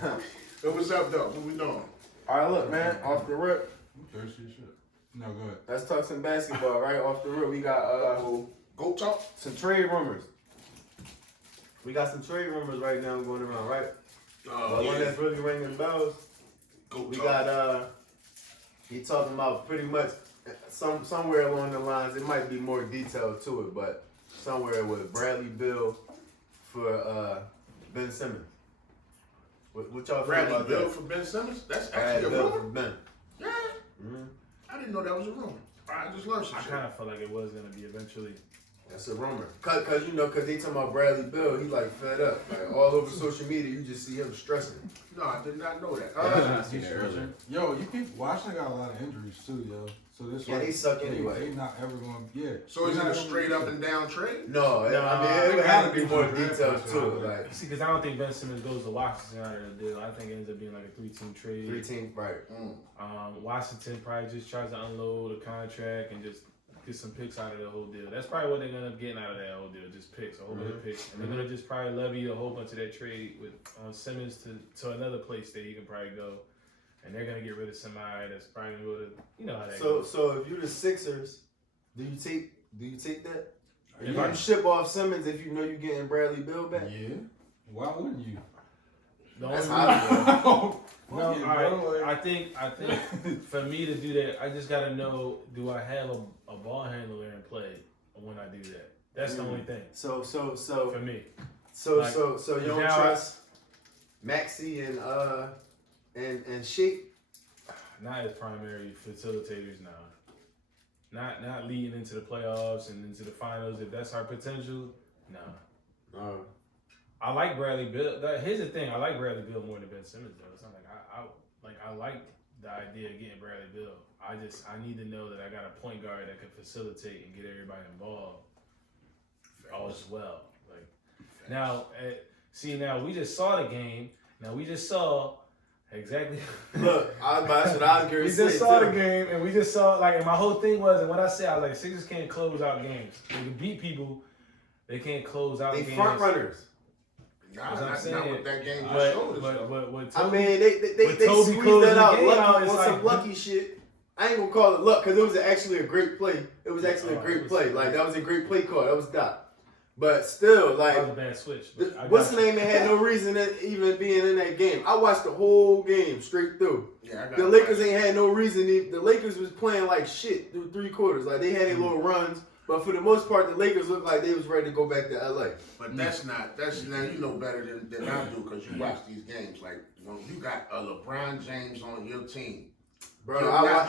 So what's up, though? What we doing? All right, look, man. Off the rip. I'm thirsty as shit. No, go ahead. Let's talk some basketball, right? Off the rip, we got Go talk. some trade rumors. We got some trade rumors right now going around, right? But one that's really ringing bells. We got he talking about pretty much somewhere along the lines. It might be more detail to it, but somewhere with Bradley Beal for Ben Simmons. What y'all feel Bradley about Beal that? for Ben Simmons? That's Bradley actually a Beal for rumor? Ben. Yeah. Mm-hmm. I didn't know that was a rumor. I just learned some I shit. kind of felt like it was gonna be eventually. That's a rumor. Cause they talking about Bradley Beal, he like fed up. Like all over social media, you just see him stressing. No, I did not know that. I seen it earlier. Yo, you keep Washington got a lot of injuries too, yo. So this Yeah, they suck anyway. They not ever going. Yeah. So is it a straight up and down trade? No, I mean, it had to be more details too. Like See, because I don't think Ben Simmons goes to Washington out of the deal. I think it ends up being like a 3-team trade. 3-team, right? Washington probably just tries to unload a contract and just get some picks out of the whole deal. That's probably what they're gonna end up getting out of that whole deal, just picks, a whole bunch of picks. And they're gonna just probably levy a whole bunch of that trade with Simmons to another place that he can probably go. And they're gonna get rid of somebody that's probably gonna go to, you know how that goes. So if you're the Sixers, do you take that? Yeah. You ship off Simmons if you know you're getting Bradley Beal back? Yeah. Why wouldn't you? That's No, hot. I think for me to do that, I just gotta know, do I have a ball handler in play when I do that? That's the only thing. So For me. So Like, you don't now trust Maxey and Sheik? Not as primary facilitators now. Not leading into the playoffs and into the finals. If that's our potential, no. I like Bradley Beal. Here's the thing: I like Bradley Beal more than Ben Simmons, though. It's not like I like the idea of getting Bradley Beal. I need to know that I got a point guard that can facilitate and get everybody involved. All as well. Like now, now we just saw the game. Now we just saw exactly. Look, that's what I was going We to say. just saw too. the game, and we just saw and my whole thing was, and what I said, I was like, Sixers can't close out games. They can beat people, they can't close out games. They front runners. Nah, That's what I'm that's saying. not what that game just But showed us. what I Toby, mean, they Toby squeezed closing that out the game lucky out, on it's some like- lucky shit. I ain't gonna call it luck because it was actually a great play. It was actually a great play. Like that was a great play call. That was Doc. But still, like, that was a bad switch. But I what's got the name? That had no reason to even being in that game. I watched the whole game straight through. Yeah, I got The Lakers ain't had no reason. The Lakers was playing like shit through 3 quarters. Like they had their little runs, but for the most part, the Lakers looked like they was ready to go back to LA. But that's now you know better than I do because you watch these games. Like when you got a LeBron James on your team, Bro,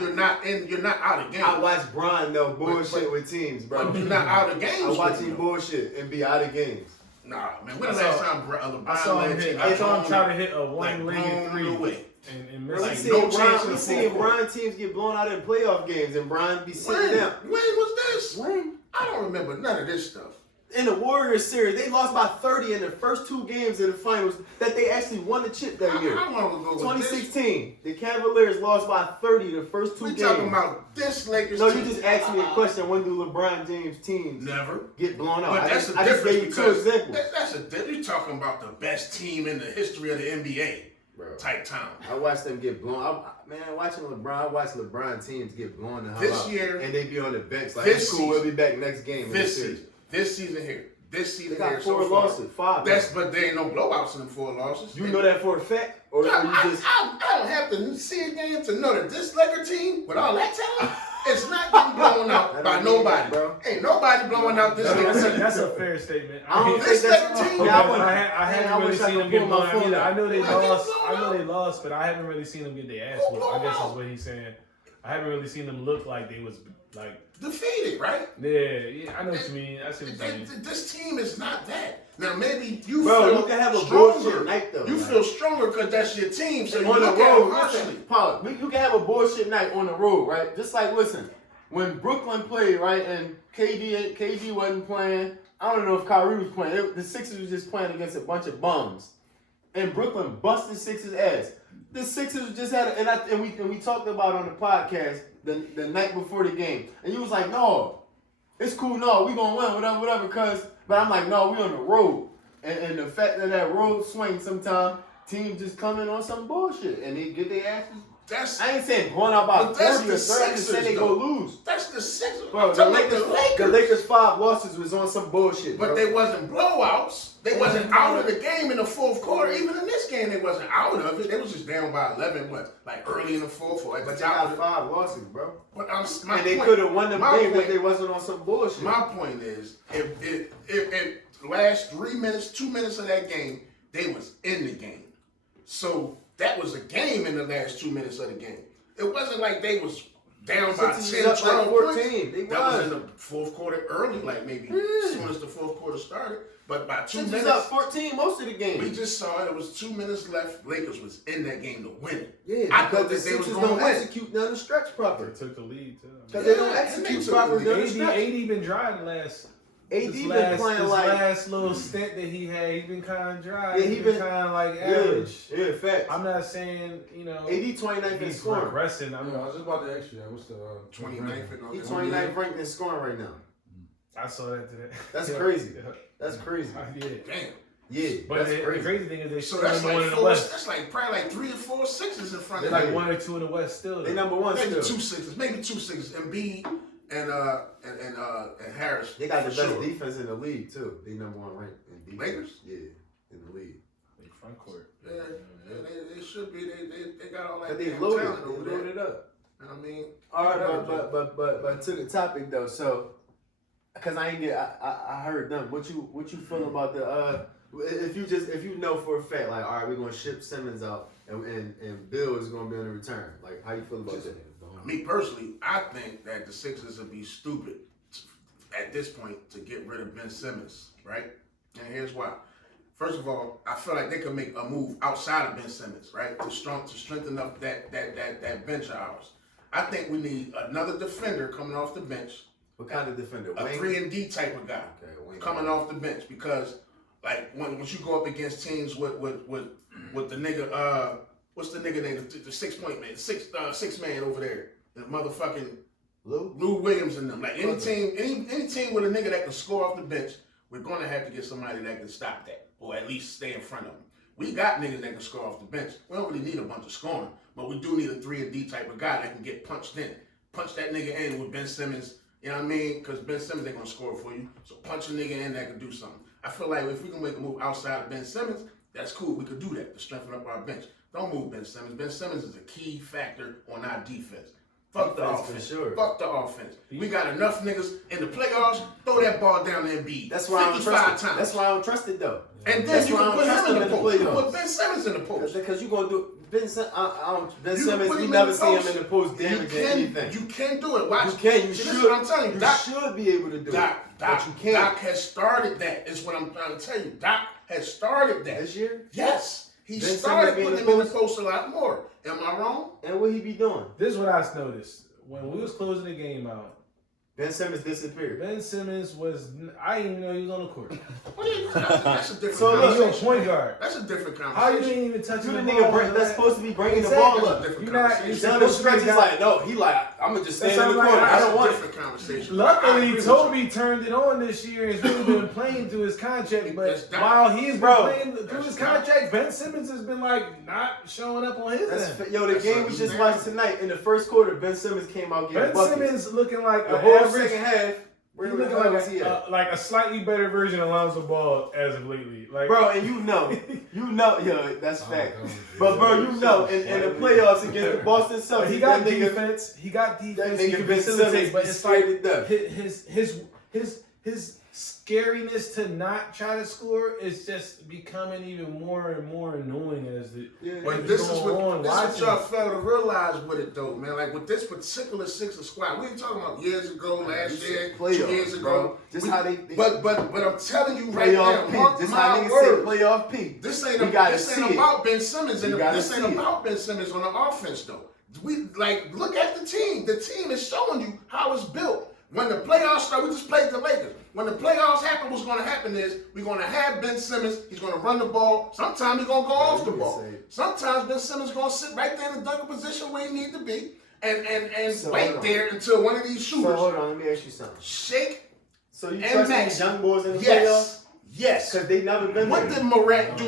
you're not out of games. I watch Bron though bullshit with teams, bro. But you're not out of games. I watch with him him. bullshit and be out of games. Nah, man. When the last time LeBron I saw him led hit. team I got saw him blown try out? to hit a one-legged three away. and We miss. Like, it. no chance in the seeing fourth quarter. Bron teams get blown out in playoff games and Bron be sitting When? down. When was this? When? I don't remember none of this stuff. In the Warriors series, they lost by 30 in the first 2 games of the finals that they actually won the chip that year. How long ago was this? 2016, the Cavaliers lost by 30 the first 2 We games. talking about this Lakers No, team. you just asked me a question. When do LeBron James teams Never. get blown out? But I that's just the gave difference you 2 because examples. that's a difference. You're talking about the best team in the history of the NBA Bro. type time. I watched them get blown. Watching LeBron, I watched LeBron teams get blown the hell This out. year- And they be on the bench. Like, this it's cool, season- we'll be back next game. This season here. This They season got here 4 so far. losses, 5. But there ain't no blowouts in them 4 losses. You know that for a fact? Or you just... I don't have to see a game to know that this Laker team, with all that talent, it's not getting blown out That by don't mean nobody. that, bro. Ain't nobody blowing out this Laker team. That's a fair statement. I don't This think that's... Laker team, Yeah, I haven't really wish I seen could them get pull my blown out phone either. out. I know they Why get lost. blown I know out? they lost, but I haven't really seen them get their ass whooped. I guess is what he's saying. I haven't really seen them look like they was like. Defeated, right? Yeah, I know what you mean. I see what you mean. This team is not that. Now maybe you Bro, feel you can have a stronger. bullshit night, though. You like, feel stronger because that's your team. So you on the look at road, it harshly. listen, Paul, you can have a bullshit night on the road, right? Just like, listen, when Brooklyn played, right, and KD wasn't playing, I don't know if Kyrie was playing. The Sixers was just playing against a bunch of bums, and Brooklyn busted Sixers' ass. The Sixers just had, and we talked about it on the podcast the night before the game, and you was like, no, it's cool, no, we gonna win, whatever, cause. But I'm like, no, we on the road, and the fact that road swing sometimes teams just come in on some bullshit and they get their asses. I ain't saying going out by 40 or 30. I'm saying they go lose. That's the Sixers. Bro, the Lakers 5 losses was on some bullshit, bro. But they wasn't blowouts. They wasn't out of the game in the fourth quarter. Even in this game, they wasn't out of it. They was just down by 11, but like early in the fourth quarter. But they got 5 losses, bro. But and they could have won the game if they wasn't on some bullshit. My point is, if the last 3 minutes, 2 minutes of that game, they was in the game. So that was a game in the last 2 minutes of the game. It wasn't like they was down by 10, 12 points. That was in the fourth quarter early, like maybe as soon as the fourth quarter started. But by 2 minutes, up 14 most of the game. We just saw it. It was 2 minutes left. Lakers was in that game to win it. Yeah, I thought that they was going to win. Execute down the stretch proper. They took the lead too. Because they don't execute proper down the stretch. AD been dry the last. AD been playing this like last little stint that he had. He been kind of dry. Yeah, he been kind of like average. Yeah, facts. I'm not saying AD 29th in scoring. Regressing. I was just about to ask you that. What's the 29th? He's 29th ranked in scoring right now. I saw that today. That's crazy. That's crazy. Yeah. Damn. Yeah, but that's the crazy thing is they so still that's number like one in the West. That's like probably like 3 or 4 sixes in front of them. them. Like 1 or 2 in the West still. They number 1 maybe still. 2 sixes, maybe 2 sixes. And Beal and Harris. They got the best defense in the league too. They number 1 ranked in defense. Lakers? Yeah, in the league. They front court. Yeah, they should be. They got all that. They loaded. Talent over there. Loaded up. I mean, all right, but to the topic though. So, because I heard them. What you feel about the if you know for a fact, like, all right, we're gonna ship Simmons out and Beal is gonna be on the return. Like, how you feel about that? Me personally, I think that the Sixers would be stupid at this point to get rid of Ben Simmons, right? And here's why. First of all, I feel like they could make a move outside of Ben Simmons, right? To strengthen up that bench of ours. I think we need another defender coming off the bench. What kind of defender? A 3-and-D type of guy coming off the bench, because like once you go up against teams with the nigga what's the nigga name, the 6-point man, six man over there, the motherfucking Lou Williams and them. Like any team with a nigga that can score off the bench, we're gonna have to get somebody that can stop that, or at least stay in front of them. We got niggas that can score off the bench. We don't really need a bunch of scoring, but we do need a 3-and-D type of guy that can get punched in. Punch that nigga in with Ben Simmons, you know what I mean? Because Ben Simmons ain't gonna score for you. So punch a nigga in that can do something. I feel like if we can make a move outside of Ben Simmons, that's cool. We could do that to strengthen up our bench. Don't move Ben Simmons. Ben Simmons is a key factor on our defense. Fuck the offense. Sure. Fuck the offense. We got enough niggas in the playoffs. Throw that ball down to Embiid. That's why I don't trust it. That's why I don't trust it though. And then you can put him in the post. You can put Ben Simmons in the post. Because you gonna do Ben Simmons. We never see him in the post damaging anything. You can do it. Watch. You can. You should. I'm telling you, Doc should be able to do it. But you can't. Doc has started that. Is what I'm trying to tell you. Doc has started that this year. Yes. He started putting him in the post a lot more. Am I wrong? And what he be doing? This is what I noticed. When we was closing the game out, Ben Simmons disappeared. Ben Simmons was, I didn't even know he was on the court. That's a different so conversation. He's a point guard. That's a different conversation. How you didn't even touch the ball? That's supposed to be bringing the ball up. You're not. He's down the stretch. He's like, no. He like, I'm gonna just stand in the corner. I don't want different conversation. Luckily, Toby turned it on this year. He's really been playing through his contract. But while he's been playing through his contract, Ben Simmons has been like not showing up on his end. Yo, the game we just watched tonight in the first quarter, Ben Simmons came out getting buckets. Ben Simmons looking like the whole second half. He's looking like a slightly better version of Lonzo Ball as of lately. Like, bro, and you know, yo, that's fact. But bro, you know, in the playoffs against the Boston Celtics, he got defense. He can facilitate, but it's like his scariness to not try to score is just becoming even more and more annoying as the But this is what y'all fail to realize with it though, man. Like with this particular Sixers squad, we ain't talking about years ago, last year, 2 years ago. But I'm telling you right now, mark my words. Playoff P. This ain't about Ben Simmons, and this ain't about Ben Simmons on the offense though. We like look at the team. The team is showing you how it's built. When the playoffs start, we just played the Lakers. When the playoffs happen, what's going to happen is we're going to have Ben Simmons. He's going to run the ball. Sometimes he's going to go off the ball. Sometimes Ben Simmons is going to sit right there in the dunker position where he need to be and wait there until one of these shooters. So hold on, let me ask you something. Shake. So you trust these young boys in the playoffs? Yes. Because they never been What there. did Morant do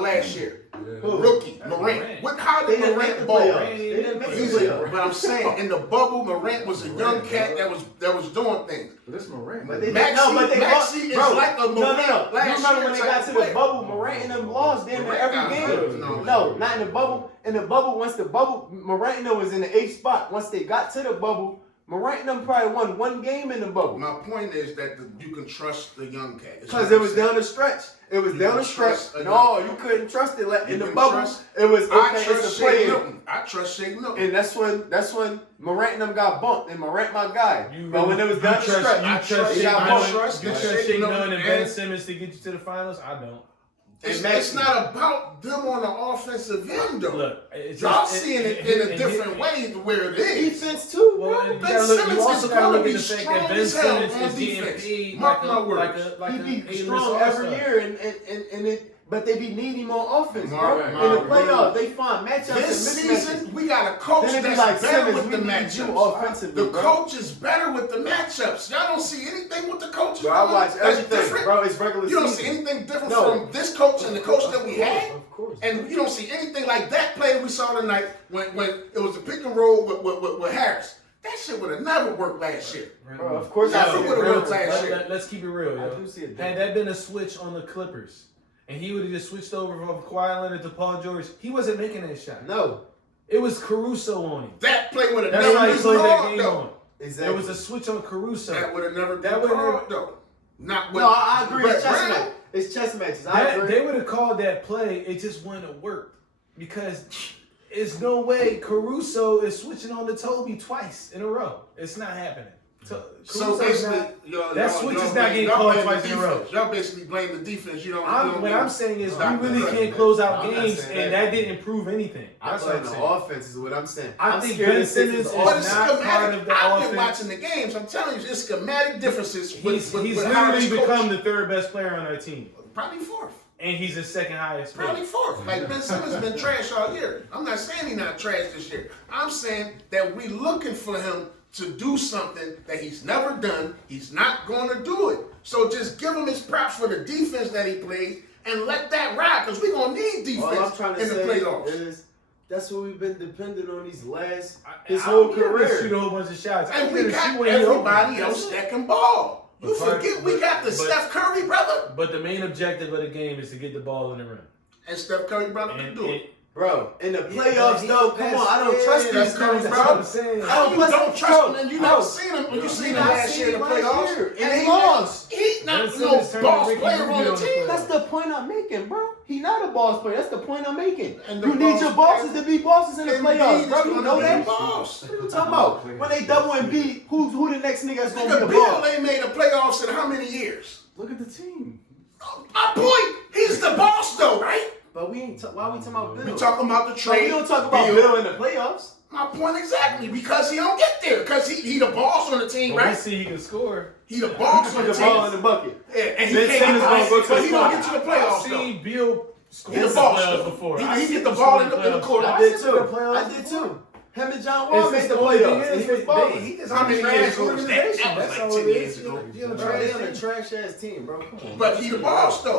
last year? Who? Rookie Morant. How They did didn't make the Morant ball? playoffs. They didn't make the playoffs. But I'm saying in the bubble, Morant was a young cat that was doing things. But this Morant. But they Maxey is like a Morant. You last remember year when they type got to player. the bubble, Morant and them lost damn near Morant every got game. hurt. No, not in the bubble. In the bubble, once the bubble, Morant and them was in the 8th spot. Once they got to the bubble, Morant and them probably won one game in the bubble. My point is that you can trust the young cat. Because it was down the stretch. It was down the stretch. No, you couldn't trust it. Like, in the bubble, it was okay. It's a play. I trust Shea Milton. And that's when Morant and them got bumped. And Morant my guy. But when it was down the stretch, you trust Shea Shea Milton Milton and Ben Simmons to get you to the finals? I don't. It's not about them on the offensive end, though. Look, y'all seeing it in a different way to where it is. Defense too, bro. Well, Ben Simmons is going to be strong that Ben as hell Simmons on is getting defense. paid Mark my words. He be strong every year, but they be needing more offense, bro. Mark In my the playoffs, words. they find matchups and This mismatches. season, we got a coach Then it be that's like better Simmons, with the we need you matchups. offensively, The bro. coach is better with the matchups. Y'all don't see anything with the coaches. Bro, I watch that's everything, different. bro. It's regular You don't season. see anything different No. from this coach and the coach that we had. Of course. And you don't see anything like that play we saw tonight when it was a pick and roll with Harris. That shit would have never worked last year. Bro, of course, Yeah, I see it it. would've bro. worked last year. Let's keep it real, I yo. do see it. Had that been a switch on the Clippers, and he would have just switched over from Kawhi Leonard to Paul George, he wasn't making that shot. No. It was Caruso on him. That play would have That's never why he been played that called, game though. on. Exactly. There was a switch on Caruso. That would have never That been would've- called, though. Not with No, I agree. Brett It's chess Brown. match. It's chess matches. I agree. They would have called that play. It just wouldn't have worked because it's no way Caruso is switching on to Toby twice in a row. It's not happening. So Caruso's basically, not- that switch is not getting called twice in a row. Y'all basically blame the defense. What I'm saying is Stop we really the can't close out I'm not games, saying and that. that didn't improve anything. I That's blame what I'm the saying. offense is what I'm saying. I I'm think scared Ben the Sixers Simmons is But offense. it's not part schematic. of the I've been offense. watching the games. I'm telling you, it's schematic differences. He's with how literally this become coach- the third best player on our team, probably fourth. and he's the second highest. Probably paid. fourth. Like Ben Simmons has been trash all year. I'm not saying he's not trash this year. I'm saying that we're looking for him to do something that he's never done. He's not going to do it. So just give him his props for the defense that he played and let that ride because we're going to need All I'm defense trying to in the say playoffs. is that's what we've been dependent on these last His whole Shoot career. a whole bunch of shots. And I'm we gonna got shoot when he everybody open. else that can ball. You But part- forget we got the but- Steph Curry brother But the main objective of the game is to get the ball in the rim. and Steph Curry brother can And do it. Bro, in the playoffs, though, come on, I don't trust Steph these Curry guys, brother. bro. That's what I'm saying. How you plus- don't trust bro, him and you bro. never seen him when you seen him not last year in the seen him last playoffs year, and he they lost. He not Ben no Simmons turned boss Ricky player Rubio on the on the team. play. That's the point I'm making, bro. He not a boss player. That's the point I'm making. And the You need boss your bosses player- to be bosses in the Embiid playoffs, is bro. You gonna know be that? the boss. What are you talking about? When they double and beat, who the next nigga that's gonna be Nigga, the Beal boss? ain't made the playoffs in how many years? Look at the team. My point, he's the boss though, right? But we ain't. Why are we talking about Bill? We talking about the But trade. we don't talk about Beal. Bill in the playoffs. My point exactly, because he don't get there. Because he the boss on the team, But we right? see he can score. He the boss on Put the the ball in team. the bucket. Yeah, and he Ben can't Simmons get gonna go to but the he don't spot. get to the I've playoffs though. seen Beal score He in the the boss playoffs though. before. He get the ball in the court. I I've did seen too. the playoffs I did before. too. Him and John Wall made the only thing playoffs, and is he was balling. he just How on many a years trash ago was that? organization. That was That's like all 10 it years is. ago. You on a Bro, they trash on a team. trash ass team, bro. Come on. But he the boss though.